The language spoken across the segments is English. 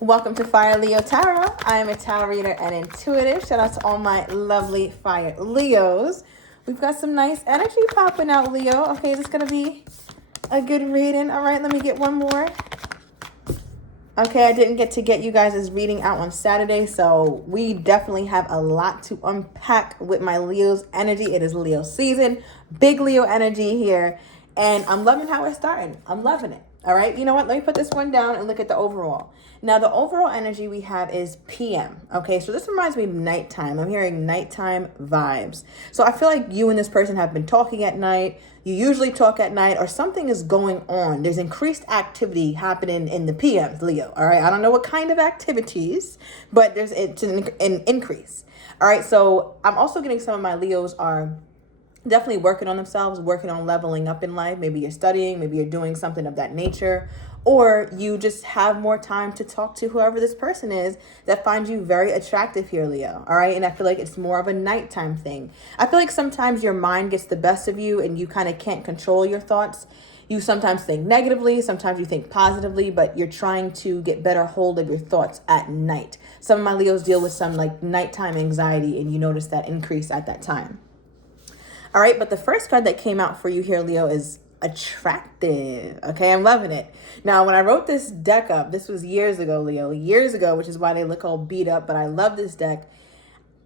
Welcome to Fire Leo Tarot. I am a tarot reader and intuitive. Shout out to all my lovely Fire Leos. We've got some nice energy popping out, Leo. Okay, is this going to be a good reading? All right, let me get one more. Okay, I didn't get to get you guys' reading out on Saturday, so we definitely have a lot to unpack with my Leo's energy. It is Leo season, big Leo energy here, and I'm loving how we're starting. I'm loving it. All right, you know what? Let me put this one down and look at the overall. Now, the overall energy we have is PM. Okay, so this reminds me of nighttime. I'm hearing nighttime vibes. So I feel like you and this person have been talking at night. You usually talk at night, or something is going on. There's increased activity happening in the PMs, Leo. All right, I don't know what kind of activities, but it's an increase. All right, so I'm also getting some of my Leos are definitely working on themselves, working on leveling up in life. Maybe you're studying, maybe you're doing something of that nature, or you just have more time to talk to whoever this person is that finds you very attractive here, Leo. All right. And I feel like it's more of a nighttime thing. I feel like sometimes your mind gets the best of you and you kind of can't control your thoughts. You sometimes think negatively, sometimes you think positively, but you're trying to get better hold of your thoughts at night. Some of my Leos deal with some like nighttime anxiety, and you notice that increase at that time. All right, but the first card that came out for you here, Leo, is attractive. Okay, I'm loving it. Now, when I wrote this deck up, this was years ago, Leo, years ago, which is why they look all beat up, but I love this deck.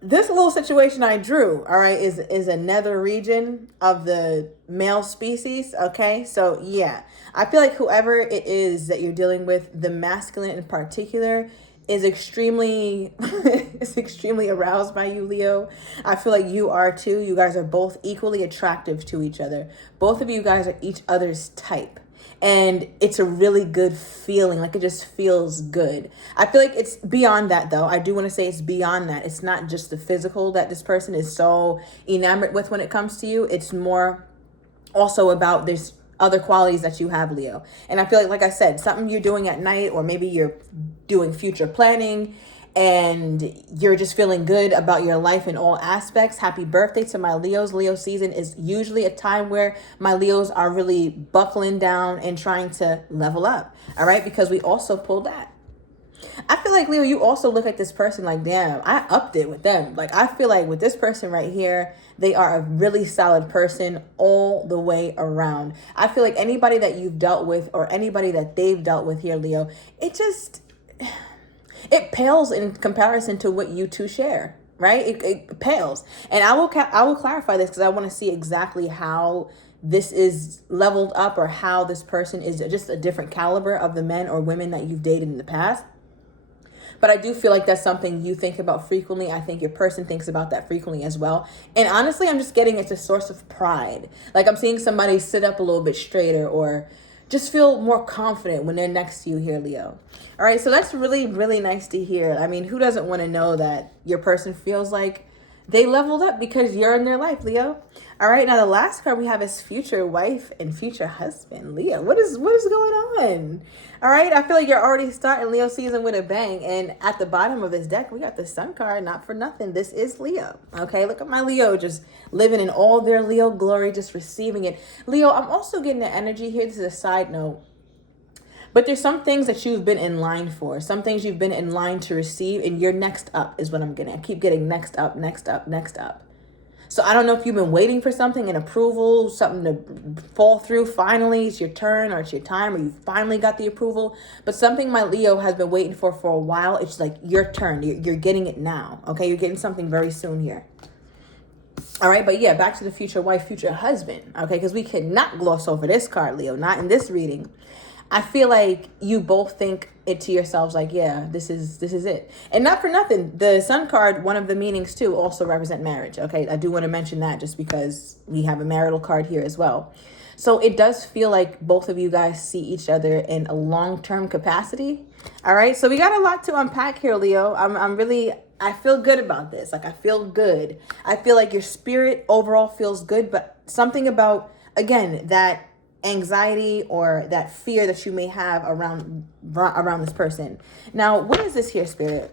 This little situation I drew, all right, is a nether region of the male species, okay? So, yeah, I feel like whoever it is that you're dealing with, the masculine in particular, is extremely is extremely aroused by you, Leo. I feel like you are too. You guys are both equally attractive to each other. Both of you guys are each other's type. And it's a really good feeling. Like, it just feels good. I feel like it's beyond that, though. I do want to say it's beyond that. It's not just the physical that this person is so enamored with when it comes to you. It's more also about this other qualities that you have, Leo. And I feel like I said, something you're doing at night, or maybe you're doing future planning and you're just feeling good about your life in all aspects. Happy birthday to my Leos. Leo season is usually a time where my Leos are really buckling down and trying to level up. All right, because we also pulled that. I feel like, Leo, you also look at this person like, damn, I upped it with them. Like, I feel like with this person right here, they are a really solid person all the way around. I feel like anybody that you've dealt with or anybody that they've dealt with here, Leo, it pales in comparison to what you two share, right? It pales. And I will clarify this because I want to see exactly how this is leveled up, or how this person is just a different caliber of the men or women that you've dated in the past. But I do feel like that's something you think about frequently. I think your person thinks about that frequently as well. And honestly, I'm just getting it's a source of pride. Like, I'm seeing somebody sit up a little bit straighter, or just feel more confident when they're next to you here, Leo. All right, so that's really, really nice to hear. I mean, who doesn't want to know that your person feels like they leveled up because you're in their life, Leo? All right, now the last card we have is future wife and future husband, Leo. What is going on? All right, I feel like you're already starting Leo season with a bang. And at the bottom of this deck, we got the Sun card, not for nothing. This is Leo. Okay, look at my Leo just living in all their Leo glory, just receiving it. Leo, I'm also getting the energy here. This is a side note. But there's some things that you've been in line for, some things you've been in line to receive, and you're next up is what I'm getting. I keep getting next up, next up, next up. So I don't know if you've been waiting for something, an approval, something to fall through. Finally, it's your turn, or it's your time, or you finally got the approval. But something my Leo has been waiting for a while. It's like your turn. You're getting it now. Okay, you're getting something very soon here. All right, but yeah, back to the future wife, future husband. Okay, because we cannot gloss over this card, Leo. Not in this reading. I feel like you both think it to yourselves like, yeah, this is it. And not for nothing, the Sun card, one of the meanings too, also represent marriage. Okay, I do want to mention that just because we have a marital card here as well. So it does feel like both of you guys see each other in a long-term capacity. All right, so we got a lot to unpack here, Leo. I feel good about this. Like, I feel good. I feel like your spirit overall feels good, but something about, again, that anxiety or that fear that you may have around this person. Now, what is this here, Spirit?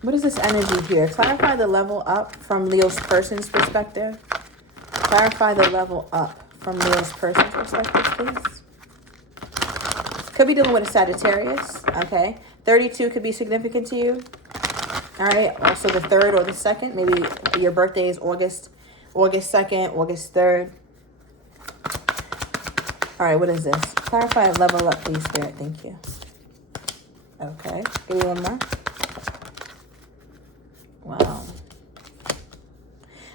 What is this energy here? Clarify the level up from Leo's person's perspective. Clarify the level up from Leo's person's perspective, please. Could be dealing with a Sagittarius, okay? 32 could be significant to you. All right, also the 3rd or the 2nd. Maybe your birthday is August 2nd, August 3rd. All right, what is this? Clarify, level up, please, Spirit. Thank you. Okay, give me one more. Wow.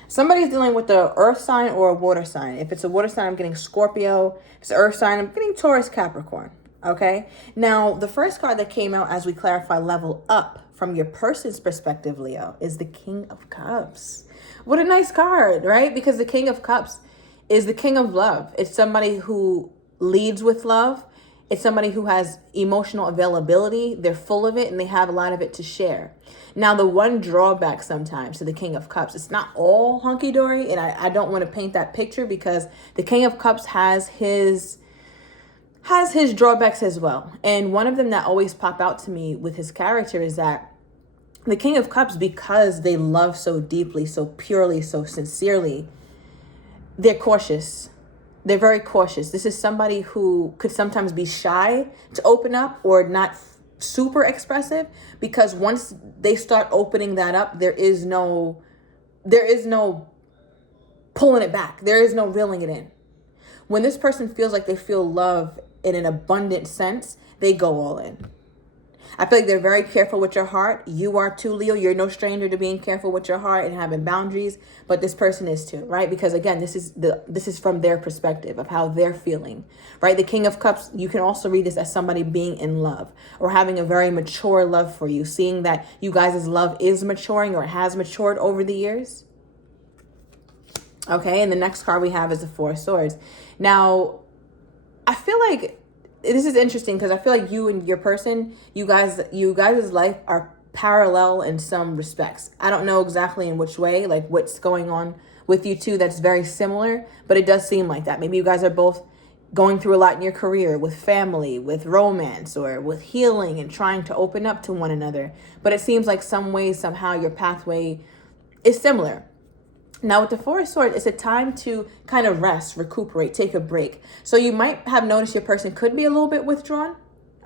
Somebody's dealing with the earth sign or a water sign. If it's a water sign, I'm getting Scorpio. If it's an earth sign, I'm getting Taurus, Capricorn. Okay? Now, the first card that came out as we clarify level up from your person's perspective, Leo, is the King of Cups. What a nice card, right? Because the King of Cups is the king of love. It's somebody who leads with love. It's somebody who has emotional availability. They're full of it and they have a lot of it to share. Now, the one drawback sometimes to the King of Cups, it's not all hunky-dory, and I don't want to paint that picture because the King of Cups has his drawbacks as well. And one of them that always pop out to me with his character is that the King of Cups, because they love so deeply, so purely, so sincerely, they're cautious. They're very cautious. This is somebody who could sometimes be shy to open up or not super expressive, because once they start opening that up, there is no pulling it back. There is no reeling it in. When this person feels like they feel love in an abundant sense, they go all in. I feel like they're very careful with your heart. You are too, Leo. You're no stranger to being careful with your heart and having boundaries, but this person is too, right? Because again, this is from their perspective of how they're feeling, right? The King of Cups, you can also read this as somebody being in love or having a very mature love for you, seeing that you guys' love is maturing or has matured over the years. Okay, and the next card we have is the Four of Swords. Now, I feel like this is interesting because I feel like you and your person, you guys' life are parallel in some respects. I don't know exactly in which way, like what's going on with you two that's very similar, but it does seem like that. Maybe you guys are both going through a lot in your career, with family, with romance, or with healing and trying to open up to one another. But it seems like some way, somehow your pathway is similar. Now, with the Four of Swords, it's a time to kind of rest, recuperate, take a break. So you might have noticed your person could be a little bit withdrawn.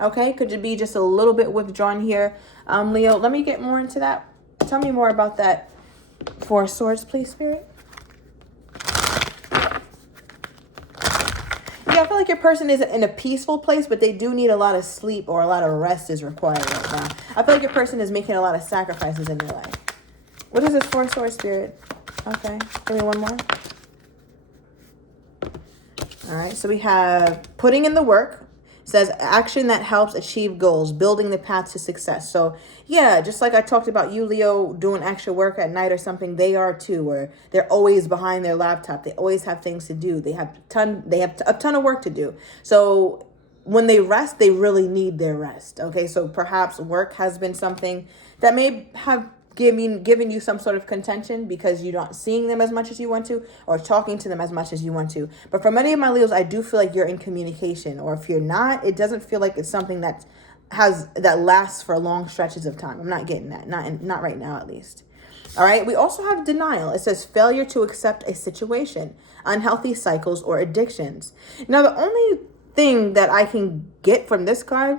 Okay, could you be just a little bit withdrawn here? Leo, let me get more into that. Tell me more about that Four of Swords, please, Spirit. Yeah, I feel like your person is in a peaceful place, but they do need a lot of sleep or a lot of rest is required right now. I feel like your person is making a lot of sacrifices in their life. What is this Four of Swords, Spirit? Okay, give me one more. All right, so we have putting in the work. It says action that helps achieve goals, building the path to success. So yeah, just like I talked about you, Leo, doing extra work at night or something, they are too, or they're always behind their laptop. They always have things to do. They have a ton of work to do. So when they rest, they really need their rest. Okay, so perhaps work has been something that may have giving you some sort of contention because you're not seeing them as much as you want to or talking to them as much as you want to. But for many of my Leos, I do feel like you're in communication, or if you're not, it doesn't feel like it's something that lasts for long stretches of time. I'm not getting that. Not right now, at least. All right. We also have denial. It says failure to accept a situation, unhealthy cycles, or addictions. Now, the only thing that I can get from this card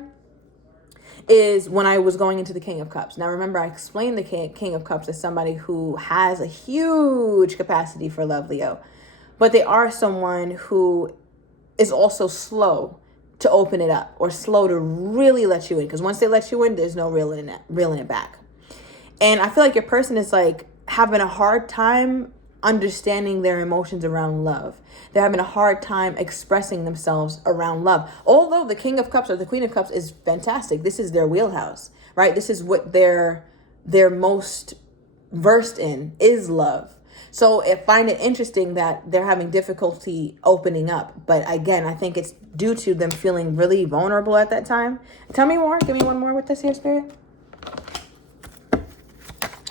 is when I was going into the King of Cups. Now, remember, I explained the King of Cups as somebody who has a huge capacity for love, Leo. But they are someone who is also slow to open it up or slow to really let you in. Because once they let you in, there's no reeling it back. And I feel like your person is like having a hard time understanding their emotions around love. They're having a hard time expressing themselves around love. Although the King of Cups or the Queen of Cups is fantastic. This is their wheelhouse, right? This is what they're most versed in, is love. So I find it interesting that they're having difficulty opening up. But again, I think it's due to them feeling really vulnerable at that time. Tell me more. Give me one more with this here, Spirit.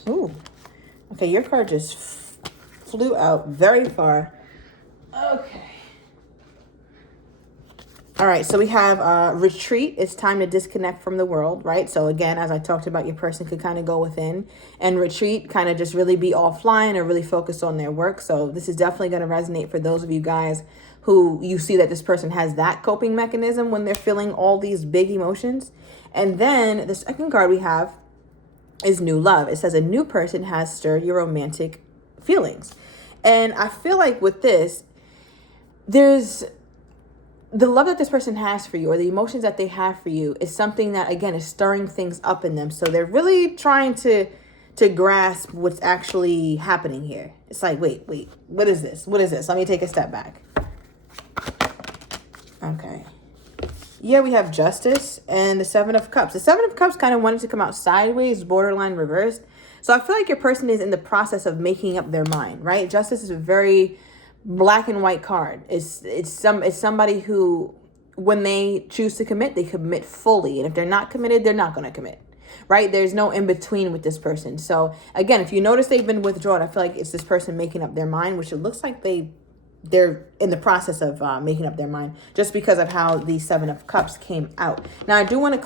Ooh. Okay, your card just flew out very far. Okay. All right, so we have retreat. It's time to disconnect from the world, right? So again, as I talked about, your person could kind of go within and retreat, kind of just really be offline or really focus on their work. So this is definitely going to resonate for those of you guys who you see that this person has that coping mechanism when they're feeling all these big emotions. And then the second card we have is new love. It says a new person has stirred your romantic feelings. And I feel like with this, there's the love that this person has for you, or the emotions that they have for you, is something that, again, is stirring things up in them. So they're really trying to grasp what's actually happening here. It's like, wait, what is this? What is this? Let me take a step back. Okay. Yeah, we have Justice and the Seven of Cups. The Seven of Cups kind of wanted to come out sideways, borderline reversed. So I feel like your person is in the process of making up their mind, right? Justice is a very black and white card. It's somebody who, when they choose to commit, they commit fully. And if they're not committed, they're not going to commit, right? There's no in between with this person. So again, if you notice they've been withdrawn, I feel like it's this person making up their mind, which it looks like they're in the process of making up their mind, just because of how the Seven of Cups came out. Now, I do want to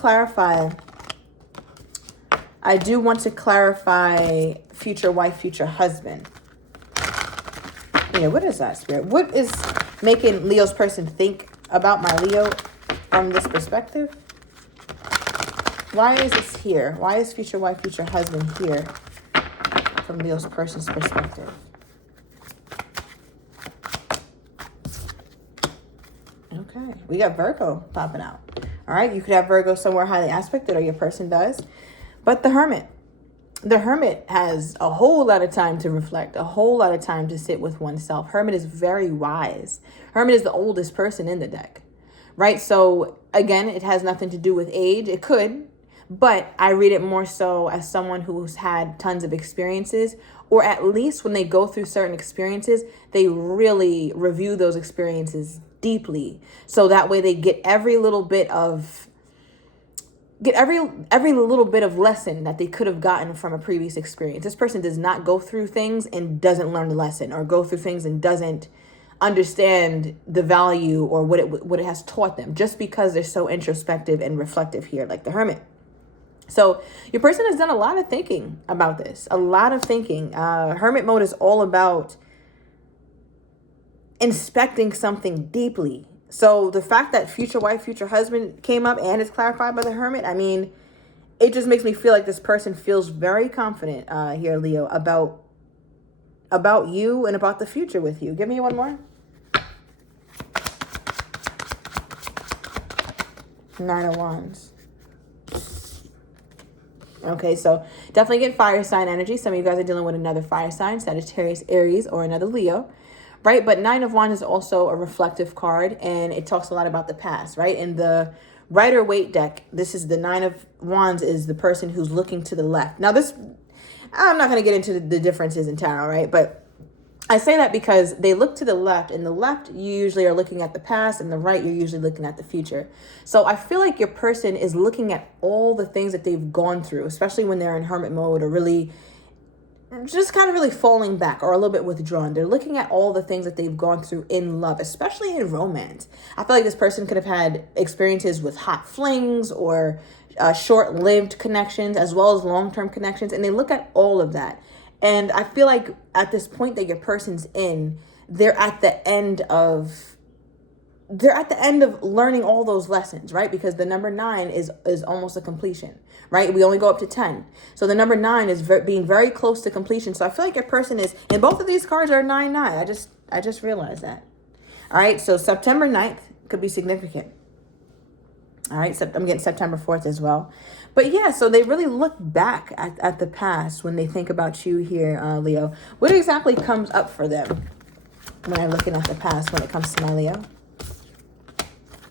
clarify future wife, future husband. Yeah, what is that, Spirit? What is making Leo's person think about my Leo from this perspective? Why is this here? Why is future wife, future husband here from Leo's person's perspective? Okay, we got Virgo popping out. All right, you could have Virgo somewhere highly aspected, or your person does. But the Hermit has a whole lot of time to reflect, a whole lot of time to sit with oneself. Hermit is very wise. Hermit is the oldest person in the deck, right? So again, it has nothing to do with age. It could, but I read it more so as someone who's had tons of experiences, or at least when they go through certain experiences, they really review those experiences deeply. So that way they get every little bit of lesson that they could have gotten from a previous experience. This person does not go through things and doesn't learn the lesson, or go through things and doesn't understand the value or what it has taught them, just because they're so introspective and reflective here, like the Hermit. So your person has done a lot of thinking about this, a lot of thinking. Hermit mode is all about inspecting something deeply. So the fact that future wife, future husband came up and is clarified by the Hermit, I mean, it just makes me feel like this person feels very confident here, Leo, about you and about the future with you. Give me one more. Nine of Wands. Okay, so definitely get fire sign energy. Some of you guys are dealing with another fire sign, Sagittarius, Aries, or another Leo. Right, but Nine of Wands is also a reflective card, and it talks a lot about the past, right? In the Rider-Waite deck, this is the Nine of Wands is the person who's looking to the left. Now this, I'm not going to get into the differences in tarot, right? But I say that because they look to the left. In the left, you usually are looking at the past, and the right, you're usually looking at the future. So I feel like your person is looking at all the things that they've gone through, especially when they're in Hermit mode, or really just kind of really falling back or a little bit withdrawn. They're looking at all the things that they've gone through in love, especially in romance. I feel like this person could have had experiences with hot flings or short-lived connections, as well as long-term connections. And they look at all of that. And I feel like at this point that your person's in, they're at the end of learning all those lessons, right? Because the number 9 is almost a completion, right? We only go up to 10. So the number 9 is being very close to completion. So I feel like your person is, and both of these cards are 9-9. I just realized that. All right. So September 9th could be significant. All right. I'm getting September 4th as well. But yeah, so they really look back at the past when they think about you here, Leo. What exactly comes up for them when I'm looking at the past when it comes to my Leo?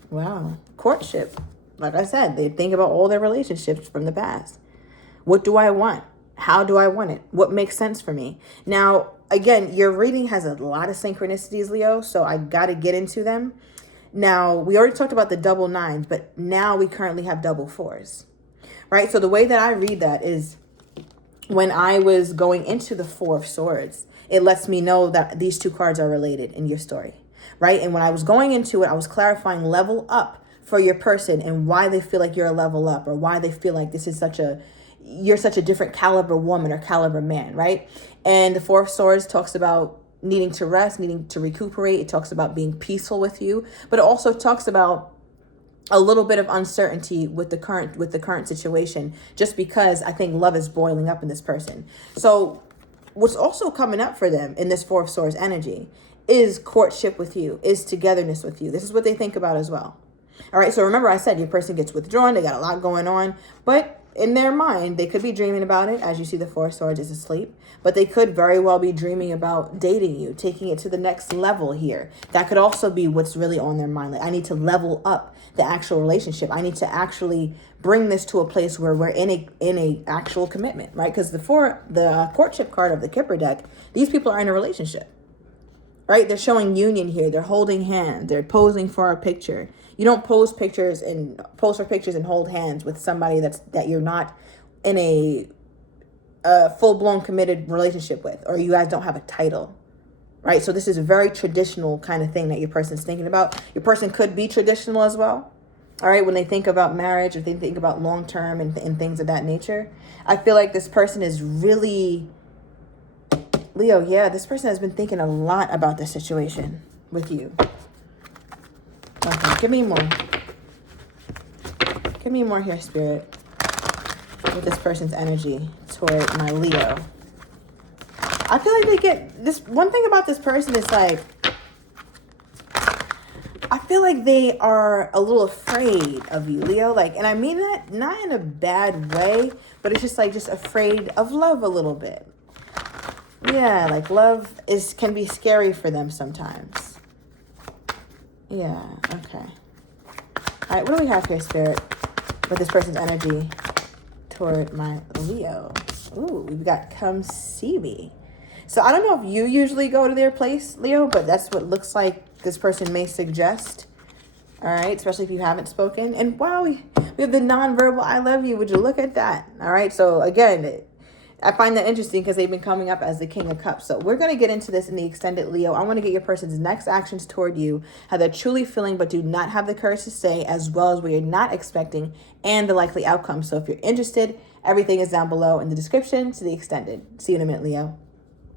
Wow. Courtship. Like I said, they think about all their relationships from the past. What do I want? How do I want it? What makes sense for me? Now, again, your reading has a lot of synchronicities, Leo, so I got to get into them. Now, we already talked about the double 9s, but now we currently have double 4s, right? So the way that I read that is when I was going into the 4 of Swords, it lets me know that these two cards are related in your story. Right? And when I was going into it, I was clarifying level up for your person and why they feel like you're a level up, or why they feel like you're such a different caliber woman or caliber man, right? And the 4 of Swords talks about needing to rest, needing to recuperate. It talks about being peaceful with you, but it also talks about a little bit of uncertainty with the current situation, just because I think love is boiling up in this person. So what's also coming up for them in this Four of Swords energy is courtship with you, is togetherness with you. This is what they think about as well. All right, so remember I said your person gets withdrawn, they got a lot going on, but in their mind, they could be dreaming about it. As you see, the Four of Swords is asleep, but they could very well be dreaming about dating you, taking it to the next level here. That could also be what's really on their mind. Like, I need to level up the actual relationship. I need to actually bring this to a place where we're in a actual commitment, right? Because the courtship card of the Kipper deck, these people are in a relationship, right? They're showing union here. They're holding hands. They're posing for a picture. You don't pose for pictures and hold hands with somebody that you're not in a full-blown committed relationship with, or you guys don't have a title, right? So this is a very traditional kind of thing that your person's thinking about. Your person could be traditional as well, all right, when they think about marriage or they think about long-term and things of that nature. I feel like this person is really, Leo, yeah, this person has been thinking a lot about this situation with you. Okay, give me more. Give me more here, Spirit, with this person's energy toward my Leo. I feel like they get this. One thing about this person is like, I feel like they are a little afraid of you, Leo. Like, and I mean that not in a bad way, but it's just like afraid of love a little bit. Yeah, like love can be scary for them sometimes. Yeah, okay. All right, what do we have here, Spirit, with this person's energy toward my Leo? Ooh, we've got come see me. So I don't know if you usually go to their place, Leo, but that's what looks like this person may suggest. All right, especially if you haven't spoken. And wow, we have the nonverbal I love you. Would you look at that? All right, so again, I find that interesting because they've been coming up as the King of Cups. So we're going to get into this in the extended, Leo. I want to get your person's next actions toward you, how they're truly feeling but do not have the courage to say, as well as what you're not expecting and the likely outcome. So if you're interested, everything is down below in the description to the extended. See you in a minute, Leo.